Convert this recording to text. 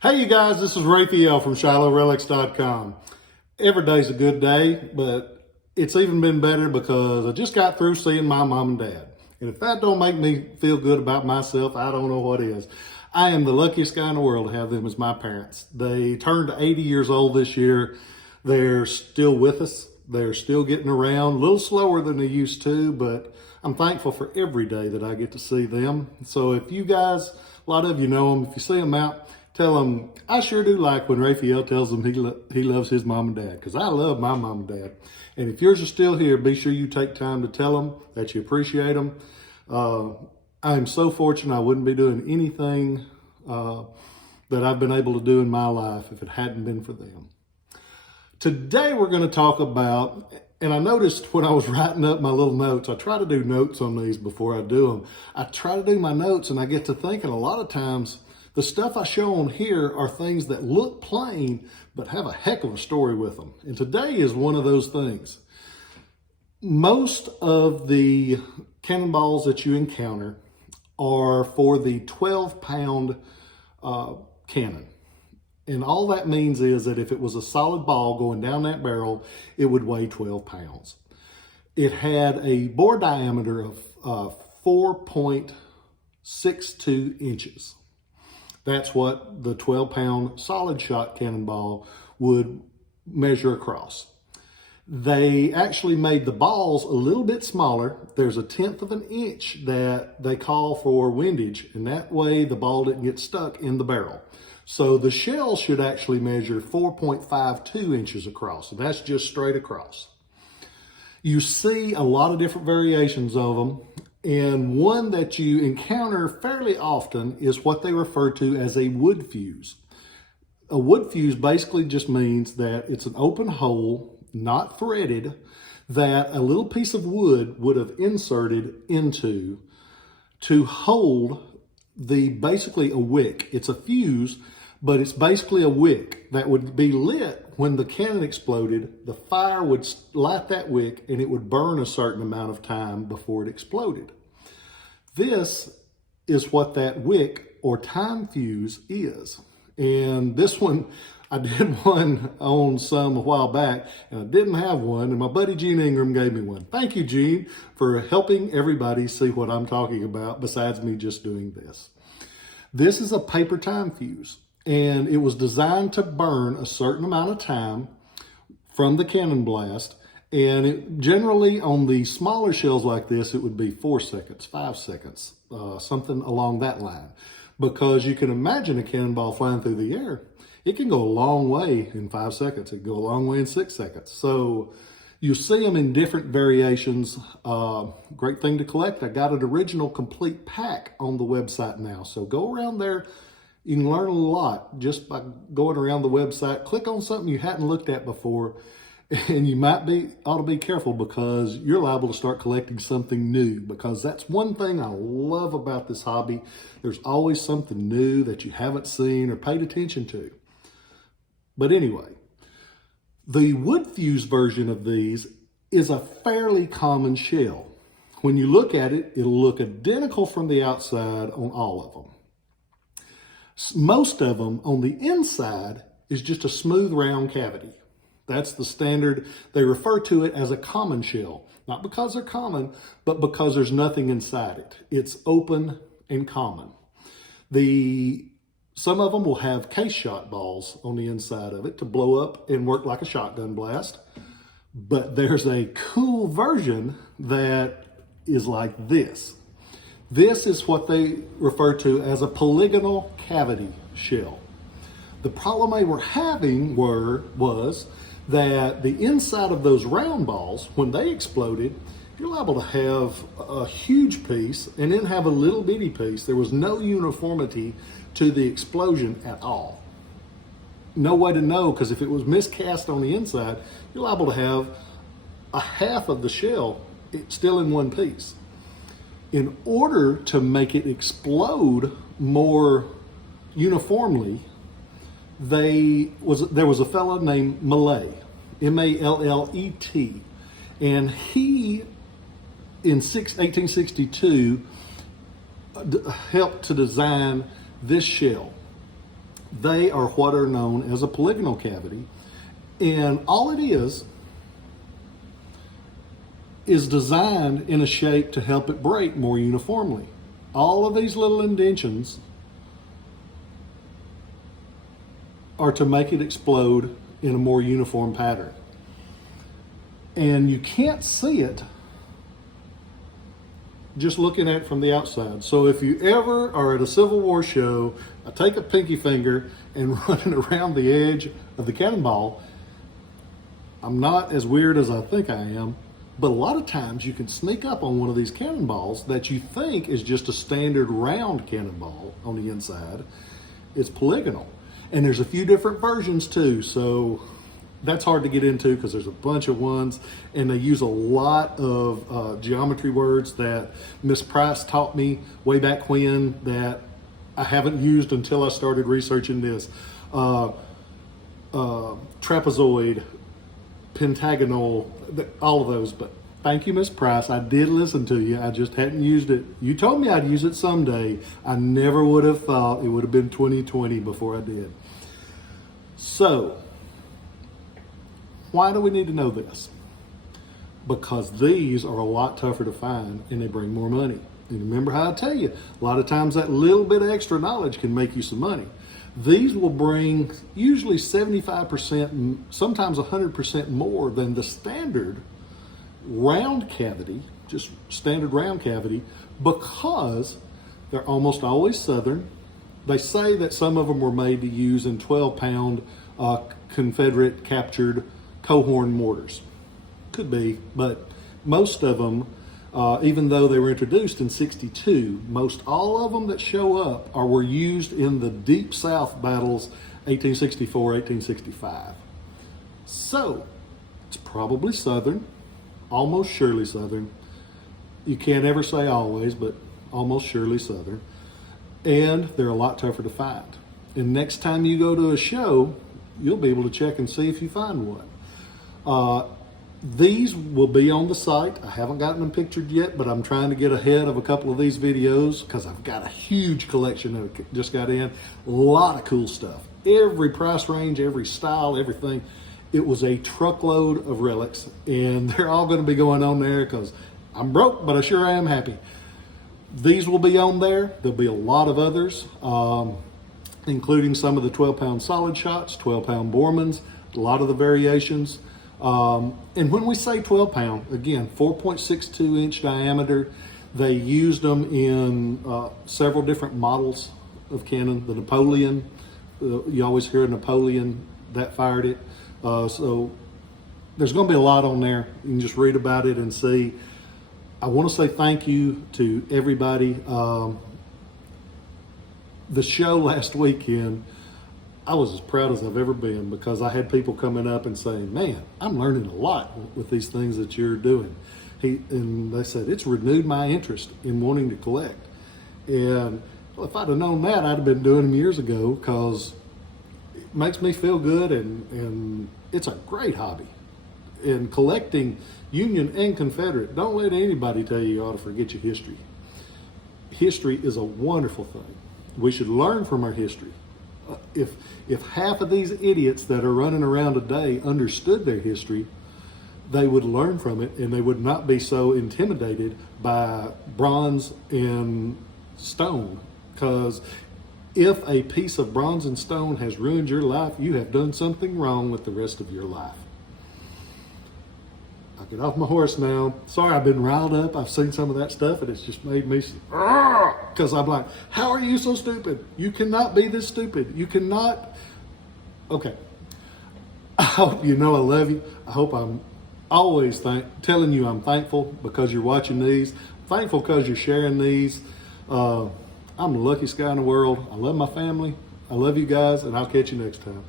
Hey you guys, this is Rafael from Relics.com. Every day's a good day, but it's even been better because I just got through seeing my mom and dad. And if that don't make me feel good about myself, I don't know what is. I am the luckiest guy in the world to have them as my parents. They turned 80 years old this year. They're still with us. They're still getting around, a little slower than they used to, but I'm thankful for every day that I get to see them. So if you guys, a lot of you know them, if you see them out, tell them, I sure do like when Rafael tells them he loves his mom and dad, because I love my mom and dad. And if yours are still here, be sure you take time to tell them that you appreciate them. I'm so fortunate I wouldn't be doing anything that I've been able to do in my life if it hadn't been for them. Today we're going to talk about, and I noticed when I was writing up my little notes, I try to do notes on these before I do them. I try to do my notes and I get to thinking a lot of times the stuff I show on here are things that look plain, but have a heck of a story with them. And today is one of those things. Most of the cannonballs that you encounter are for the 12-pound cannon. And all that means is that if it was a solid ball going down that barrel, it would weigh 12 pounds. It had a bore diameter of 4.62 inches. That's what the 12-pound solid shot cannonball would measure across. They actually made the balls a little bit smaller. There's 1/10 of an inch that they call for windage, and that way the ball didn't get stuck in the barrel. So the shell should actually measure 4.52 inches across, and that's just straight across. You see a lot of different variations of them, and one that you encounter fairly often is what they refer to as a wood fuse. A wood fuse basically just means that it's an open hole, not threaded, that a little piece of wood would have inserted into to hold basically a wick. It's a fuse, but it's basically a wick that would be lit when the cannon exploded. The fire would light that wick and it would burn a certain amount of time before it exploded. This is what that wick or time fuse is. And this one, I did one on some a while back and I didn't have one, and my buddy Gene Ingram gave me one. Thank you, Gene, for helping everybody see what I'm talking about besides me just doing this. This is a paper time fuse, and it was designed to burn a certain amount of time from the cannon blast. And it generally on the smaller shells like this, it would be 4 seconds, 5 seconds, something along that line. Because you can imagine a cannonball flying through the air. It can go a long way in 5 seconds. It can go a long way in 6 seconds. So you see them in different variations. Great thing to collect. I got an original complete pack on the website now. So go around there. You can learn a lot just by going around the website. Click on something you hadn't looked at before. And you ought to be careful because you're liable to start collecting something new, because that's one thing I love about this hobby. There's always something new that you haven't seen or paid attention to. But anyway, the wood fuse version of these is a fairly common shell. When you look at it, it'll look identical from the outside on all of them. Most of them on the inside is just a smooth round cavity. That's the standard. They refer to it as a common shell, not because they're common, but because there's nothing inside it. It's open and common. Some of them will have case shot balls on the inside of it to blow up and work like a shotgun blast. But there's a cool version that is like this. This is what they refer to as a polygonal cavity shell. The problem they were having was that the inside of those round balls, when they exploded, you're liable to have a huge piece and then have a little bitty piece. There was no uniformity to the explosion at all. No way to know, because if it was miscast on the inside, you're liable to have a half of the shell still in one piece. In order to make it explode more uniformly, there was a fellow named Mallet, M-A-L-L-E-T, and he, in 1862, helped to design this shell. They are what are known as a polygonal cavity. And all it is designed in a shape to help it break more uniformly. All of these little indentions are to make it explode in a more uniform pattern. And you can't see it just looking at it from the outside. So if you ever are at a Civil War show, I take a pinky finger and run it around the edge of the cannonball. I'm not as weird as I think I am, but a lot of times you can sneak up on one of these cannonballs that you think is just a standard round cannonball on the inside. It's polygonal. And there's a few different versions too, so that's hard to get into because there's a bunch of ones, and they use a lot of geometry words that Miss Price taught me way back when that I haven't used until I started researching this. Trapezoid, pentagonal, all of those. But thank you, Miss Price. I did listen to you. I just hadn't used it. You told me I'd use it someday. I never would have thought it would have been 2020 before I did. So, why do we need to know this? Because these are a lot tougher to find and they bring more money. And remember how I tell you, a lot of times that little bit of extra knowledge can make you some money. These will bring usually 75%, sometimes 100% more than the standard round cavity, just standard round cavity, because they're almost always southern. They say that some of them were made to use in 12-pound Confederate captured cohorn mortars. Could be, but most of them, even though they were introduced in '62, most all of them that show up were used in the Deep South battles, 1864, 1865. So, it's probably Southern, almost surely Southern. You can't ever say always, but almost surely Southern. And they're a lot tougher to find. And next time you go to a show, you'll be able to check and see if you find one. These will be on the site. I haven't gotten them pictured yet, but I'm trying to get ahead of a couple of these videos because I've got a huge collection that just got in. A lot of cool stuff. Every price range, every style, everything. It was a truckload of relics, and they're all going to be going on there because I'm broke, but I sure am happy. These will be on there. There'll be a lot of others, including some of the 12-pound solid shots, 12-pound Bormans, a lot of the variations. And when we say 12-pound, again, 4.62-inch diameter. They used them in several different models of cannon. The Napoleon, you always hear a Napoleon that fired it. So there's going to be a lot on there. You can just read about it and see. I want to say thank you to everybody. The show last weekend, I was as proud as I've ever been because I had people coming up and saying, man, I'm learning a lot with these things that you're doing. And they said, it's renewed my interest in wanting to collect. And if I'd have known that, I'd have been doing them years ago because it makes me feel good and it's a great hobby. And collecting Union and Confederate, don't let anybody tell you ought to forget your history. History is a wonderful thing. We should learn from our history. If half of these idiots that are running around today understood their history, they would learn from it and they would not be so intimidated by bronze and stone. Because if a piece of bronze and stone has ruined your life, you have done something wrong with the rest of your life. I'll get off my horse now. Sorry, I've been riled up. I've seen some of that stuff and it's just made me, because I'm like, how are you so stupid? You cannot be this stupid. You cannot. Okay. I hope you know I love you. I hope I'm always telling you I'm thankful because you're watching these. Thankful because you're sharing these. I'm the luckiest guy in the world. I love my family. I love you guys, and I'll catch you next time.